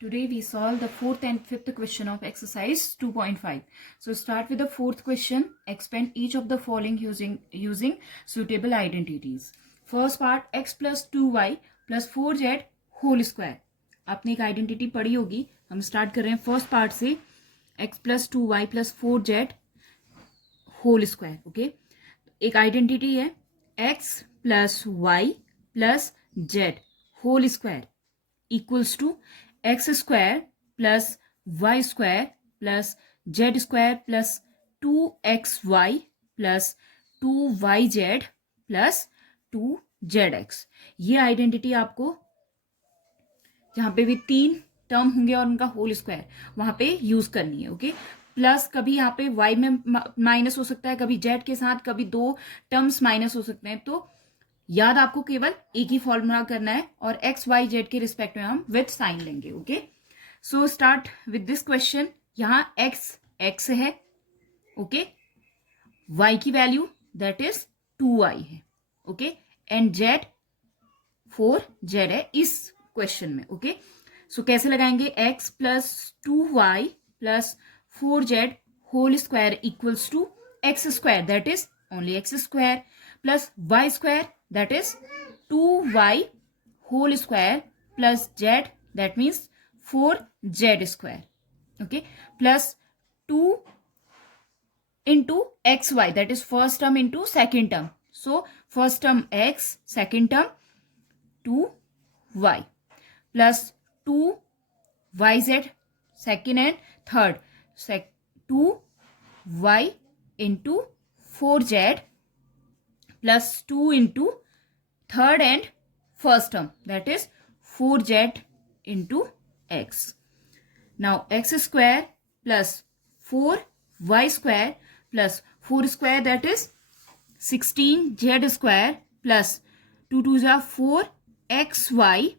Today we solve the fourth and fifth question of exercise 2.5. So start with the fourth question. Expand each of the following using suitable identities. First part, x plus 2y plus 4z whole square. आपने एक identity पढ़ी होगी. हम start कर रहे हैं first part से. x plus 2y plus 4z whole square. Okay, एक आइडेंटिटी है x plus y plus z whole square equals to x square plus y square plus z square plus 2xy plus 2yz plus 2zx. ये identity आपको जहां पे भी तीन term होंगे और उनका होल स्क्वायर वहां पे यूज करनी है. ओके, प्लस कभी यहाँ पे y में माइनस हो सकता है, कभी z के साथ, कभी दो टर्म्स माइनस हो सकते हैं. तो याद आपको केवल एक ही फॉर्मूला करना है और एक्स वाई जेड के रिस्पेक्ट में हम विथ साइन लेंगे. Okay, so start with this question. यहां एक्स है. ओके, y की वैल्यू दैट इज 2y है. ओके, एंड जेड 4z है इस क्वेश्चन में. ओके, सो कैसे लगाएंगे? x plus 2y plus 4z whole square equals to x square that is only x square plus y square that is 2y whole square plus z that means 4z square. Okay, plus 2 into xy that is first term into second term. So first term x, second term 2y plus 2yz second and third 2y into 4z plus 2 into third and first term that is 4z into x. Now x square plus 4y square plus 4 square that is 16z square plus 2 2 is 4 xy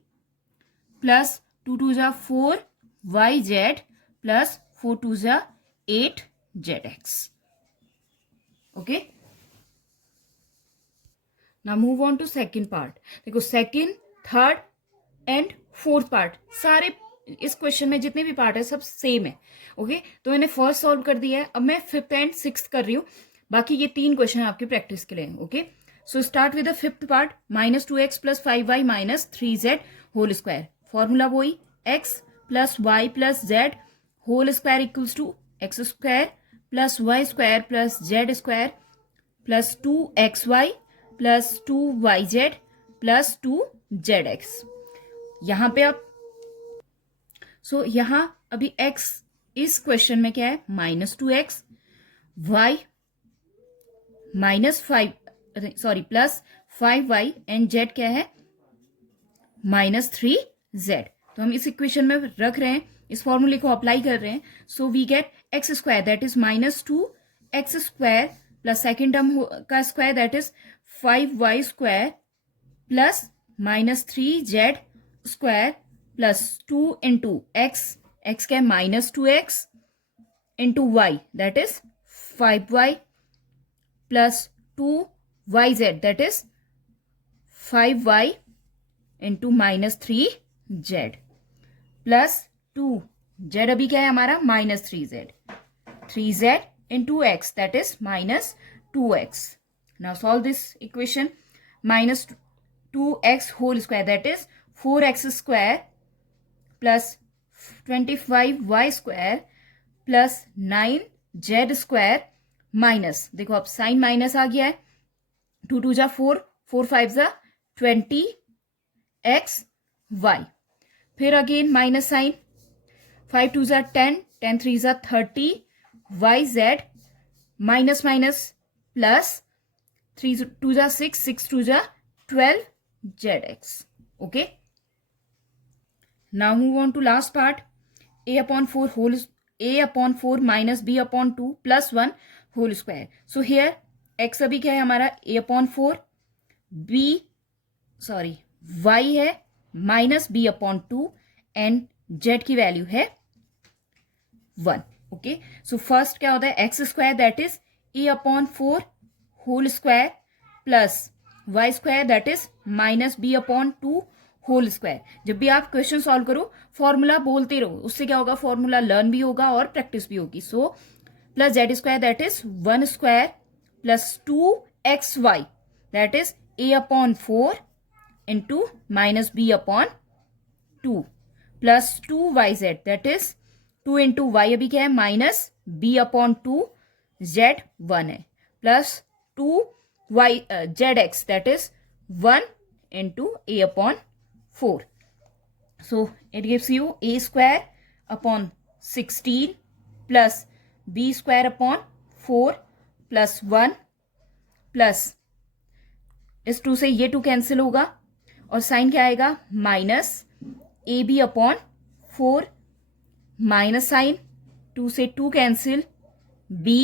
plus 2 2 is 4 yz plus 4 2 is 8 zx. Okay, now move on to second part. देखो second, third and fourth part सारे इस question में जितने भी part है सब same है. Okay, तो मैंने फर्स्ट सॉल्व कर दिया है. अब मैं फिफ्थ एंड सिक्स्थ कर रही हूँ. बाकी ये तीन क्वेश्चन आपकी प्रैक्टिस के लिए. Okay, so start with the fifth part. -2x plus 5y minus 3z whole square. Formula वही x plus y plus z whole square equals to x square plus y square plus z square plus 2xy plus 2yz plus 2zx. यहां पे आप यहां अभी x इस question में क्या है? -2x, y plus 5y and z क्या है? -3z. तो हम इस इक्वेशन में रख रहे हैं, इस फॉर्मूले को अप्लाई कर रहे हैं. So we get X square that is -2x square plus second term का square that is 5y square plus -3z square plus 2 into X क्या है? -2x into Y that is 5y plus 2yz that is 5y into -3z plus 2z अभी क्या है हमारा? -3z into X that is -2x. Now solve this equation. -2x whole square that is 4x square plus 25y square plus 9z square minus, देखो अब sign minus आ गया है. 2 2 जा 4, 4 5 जा 20xy. फिर अगेन माइनस साइन. 5 2 जा 10, 10 3 जा 30yz माइनस माइनस प्लस 3 2 जा 6, 6 2 जा 12zx. Okay, now move on to last part. a upon 4 minus b upon 2 plus 1 whole square. So here x अभी क्या है हमारा? a upon 4, y है minus b upon 2 and z की value है 1. Okay, so first क्या होता है? X square that is a upon 4 whole square plus y square that is -b upon 2 whole square. जब भी आप क्वेश्चन सॉल्व करो फॉर्मूला बोलते रहो, उससे क्या होगा, फॉर्मूला लर्न भी होगा और प्रैक्टिस भी होगी। So plus z square that is 1 square plus 2xy that is a upon 4 into minus b upon 2 plus 2yz that is 2 into y अभी क्या है माइनस b अपॉन 2 z 1 है plus 2y zx that is 1 into a upon 4. So it gives you a square upon 16 plus b square upon 4 plus 1 plus इस 2 से ये 2 cancel होगा और sign क्या आएगा minus a b upon 4 minus sign 2 से 2 cancel b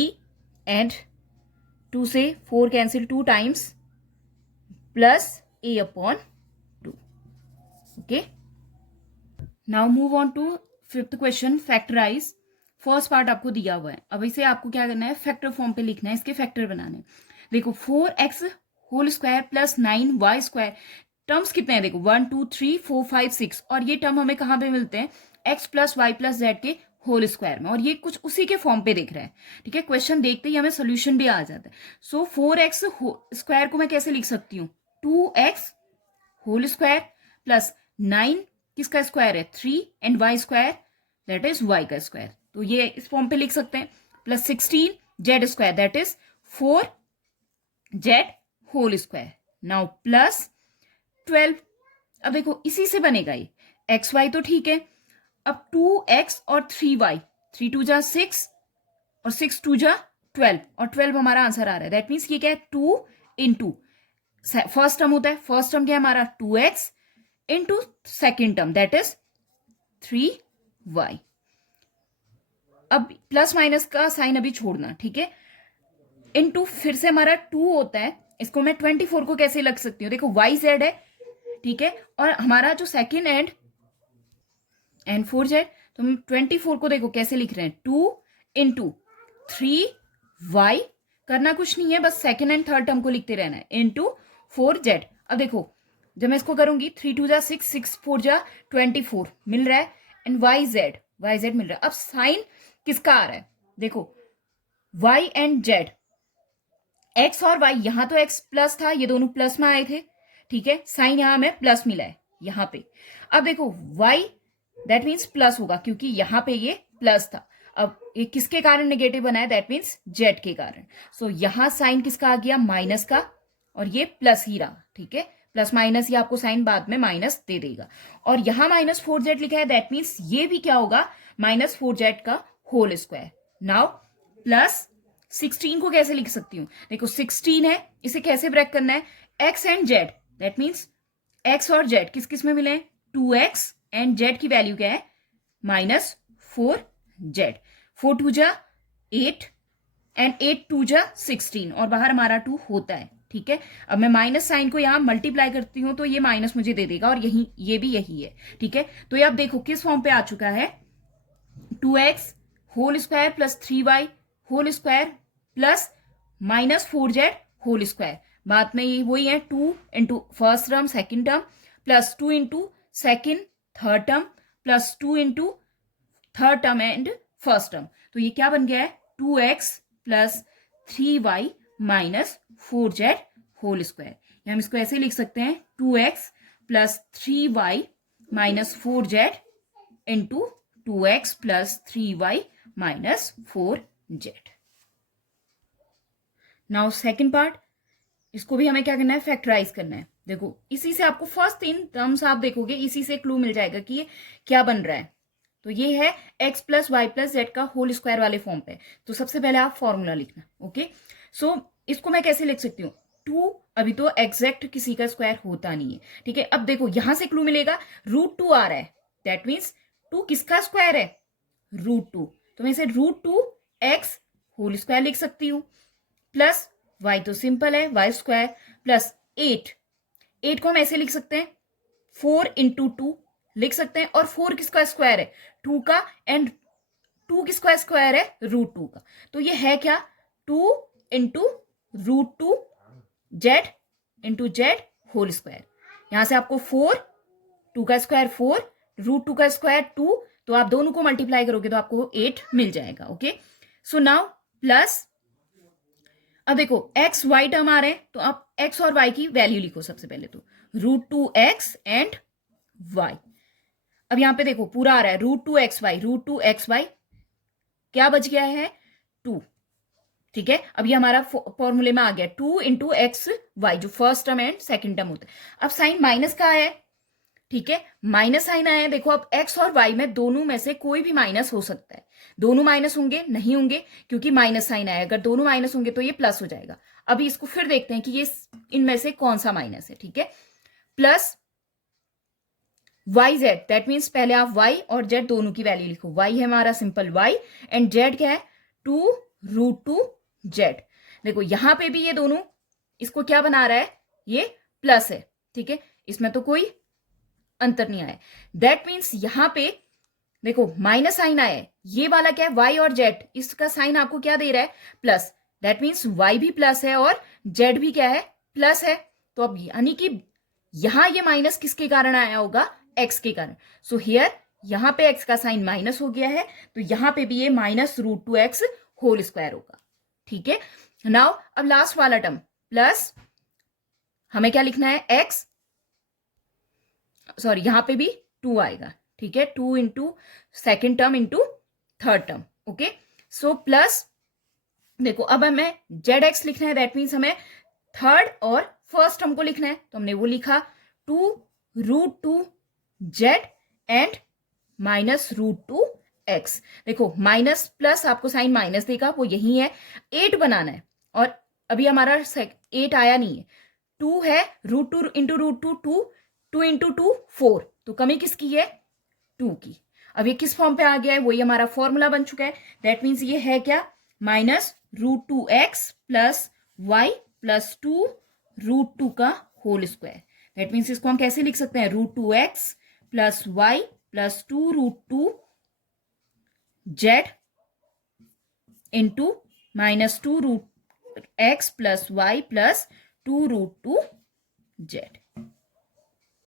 and 2 से 4 cancel 2 times plus a upon 2. Okay. Now move on to fifth question, factorize. First part आपको दिया हुआ है, अब इसे आपको क्या करना है, फैक्टर फॉर्म पे लिखना है, इसके फैक्टर बनाने। देखो 4x whole square plus 9y square, terms कितने हैं देखो 1 2 3 4 5 6, और ये टर्म हमें कहाँ पे मिलते हैं, x plus y plus z के होल स्क्वायर में, और ये कुछ उसी के फॉर्म पे दिख रहा है। ठीक है, क्वेश्चन देखते ही हमें सोल्यूशन भी आ जाता है। सो 4x स्क्वायर को मैं कैसे लिख सकती हूँ, 2x होल स्क्वायर प्लस 9 किसका स्क्वायर है 3 and y square that is y का स्क्वायर, तो ये इस फॉर्म पे लिख सकते हैं, plus 16 z square that is 4 z whole square. Now plus 12, अब देखो इसी से बनेगा ये एक्स वाई तो ठीक है, अब 2x और 3y, 3 2 जा 6 और 6 2 जा 12 और 12 हमारा आंसर आ रहा है, दैट मीन्स ये क्या है 2 इंटू फर्स्ट टर्म होता है, फर्स्ट टर्म क्या है हमारा 2x into second term that is 3y। अब प्लस माइनस का साइन अभी छोड़ना, ठीक है, इंटू फिर से हमारा 2 होता है, इसको मैं 24 को कैसे लग सकती हूँ, देखो y z है, ठीक है, और हमारा जो सेकेंड एंड 4 z, तो हम 24 को देखो कैसे लिख रहे हैं 2 इंटू 3y, करना कुछ नहीं है, बस सेकेंड एंड थर्ड टर्म को लिखते रहना है, इंटू 4z। अब देखो जब मैं इसको करूंगी 3 2 जा 6 6 4 जा 24 मिल रहा है, एंड yz मिल रहा है। अब साइन किसका आ रहा है, देखो y एंड z, x और y, यहां तो x प्लस था, ये दोनों प्लस में आए थे, ठीक है, साइन यहां हमें प्लस मिला है यहां पे। अब देखो y दैट मीन्स प्लस होगा क्योंकि यहां पे ये प्लस था, अब ये किसके कारण नेगेटिव बना है, दैट मीन्स z के कारण। सो यहां साइन किसका आ गया माइनस का, और ये प्लस ही रहा, ठीक है, प्लस माइनस ये आपको साइन बाद में माइनस दे देगा, और यहां -4z लिखा है, दैट मीन्स ये भी क्या होगा -4z का होल स्क्वायर। नाउ प्लस 16 को कैसे लिख सकती हूं, देखो 16 है, इसे कैसे ब्रेक करना है, x and z, that means x और z किस किस में मिले हैं 2x एंड z की वैल्यू क्या है -4z, 4 2 जा 8 एंड 8 2 जा 16, और बाहर हमारा 2 होता है, ठीक है। अब मैं माइनस साइन को यहां मल्टीप्लाई करती हूं तो ये माइनस मुझे दे देगा, और यही ये भी यही है, ठीक है। तो ये अब देखो किस फॉर्म पे आ चुका है, 2x whole square plus 3y whole square plus -4z whole square, बाद में ये वही है 2 into first term second term plus 2 into second third term plus 2 into third term and first term, तो ये क्या बन गया है 2x plus 3y minus 4z whole square. हम इसको ऐसे लिख सकते हैं 2x plus 3y minus 4z into 2x plus 3y minus 4z। Now second part, इसको भी हमें क्या करना है फैक्टराइज करना है। देखो इसी से आपको फर्स्ट 3 टर्म्स आप देखोगे, इसी से क्लू मिल जाएगा कि ये क्या बन रहा है। तो ये है x plus y plus z का होल स्क्वायर वाले फॉर्म पे, तो सबसे पहले आप फॉर्मूला लिखना, ओके। सो इसको मैं कैसे लिख सकती हूँ, 2 अभी तो एग्जैक्ट किसी का स्क्वायर होता नहीं है, ठीक है। अब देखो यहां से क्लू मिलेगा √2 आ रहा है, दैट मीन्स 2 किसका स्क्वायर है √2, तो मैं इसे √2x होल स्क्वायर लिख सकती हूँ, प्लस y तो सिंपल है y स्क्वायर प्लस 8 को हम ऐसे लिख सकते हैं 4 इंटू 2 लिख सकते हैं, और 4 किसका स्क्वायर है 2 का, एंड 2 किसका स्क्वायर है √2 का, तो ये है क्या 2 into √2 z into z whole square. यहां से आपको 4 2 का स्क्वायर 4, रूट 2 का स्क्वायर 2, तो आप दोनों को मल्टीप्लाई करोगे तो आपको 8 मिल जाएगा. ओके, सो नाउ प्लस, अब देखो एक्स वाई टर्म आ रहे हैं तो आप एक्स और वाई की वैल्यू लिखो सबसे पहले. तो √2x एंड वाई. अब यहां पे देखो पूरा आ रहा है √2xy क्या बच गया है 2. ठीक है, अब ये हमारा फॉर्मूले में आ गया 2 इंटू एक्स वाई, जो first term and second term होता है. अब साइन माइनस का है. ठीक है, माइनस साइन आया है. देखो अब एक्स और वाई में दोनों में से कोई भी माइनस हो सकता है. दोनों माइनस होंगे नहीं होंगे, क्योंकि माइनस साइन आया. अगर दोनों माइनस होंगे तो ये प्लस हो जाएगा. अभी इसको फिर देखते हैं कि ये इनमें से कौन सा माइनस है. ठीक है, plus y z, that means पहले आप वाई और जेड दोनों की वैल्यू लिखो. वाई है हमारा सिंपल वाई एंड जेड क्या है 2√2z. देखो यहां पे भी ये दोनों इसको क्या बना रहा है, ये प्लस है. ठीक है, इसमें तो कोई अंतर नहीं आया. दैट मीन्स यहां पे देखो माइनस साइन आया है. ये वाला क्या है वाई और जेड, इसका साइन आपको क्या दे रहा है प्लस. दैट मीन्स वाई भी प्लस है और जेड भी क्या है प्लस है. तो अब यानी कि यहां ये माइनस किसके कारण आया होगा, एक्स के कारण. सो हियर यहां पे एक्स का साइन माइनस हो गया है, तो यहां पे भी ये -√2x होल स्क्वायर होगा. ठीक है, नाउ अब लास्ट वाला टर्म प्लस, हमें क्या लिखना है एक्स, सॉरी यहां पे भी 2 आएगा. ठीक है, 2 into second term into third term. Okay, so plus देखो अब हमें जेड एक्स लिखना है. दैट मीन्स हमें थर्ड और फर्स्ट टर्म को लिखना है, तो हमने वो लिखा 2√2z एंड -√2x. देखो माइनस प्लस आपको साइन माइनस देगा, वो यही है. 8 बनाना है और अभी हमारा 8 आया नहीं है. 2 है √2 इंटू √2 2 इंटू 2 4, तो कमी किसकी है 2 की. अब ये किस फॉर्म पे आ गया है, वही हमारा फॉर्मूला बन चुका है. दैट मीन्स ये है क्या -√2x प्लस y प्लस 2√2 का होल स्क्वायर. दैट मीन्स इसको हम कैसे लिख सकते हैं √2x plus y plus 2√2z into -2√x plus y plus 2√2z.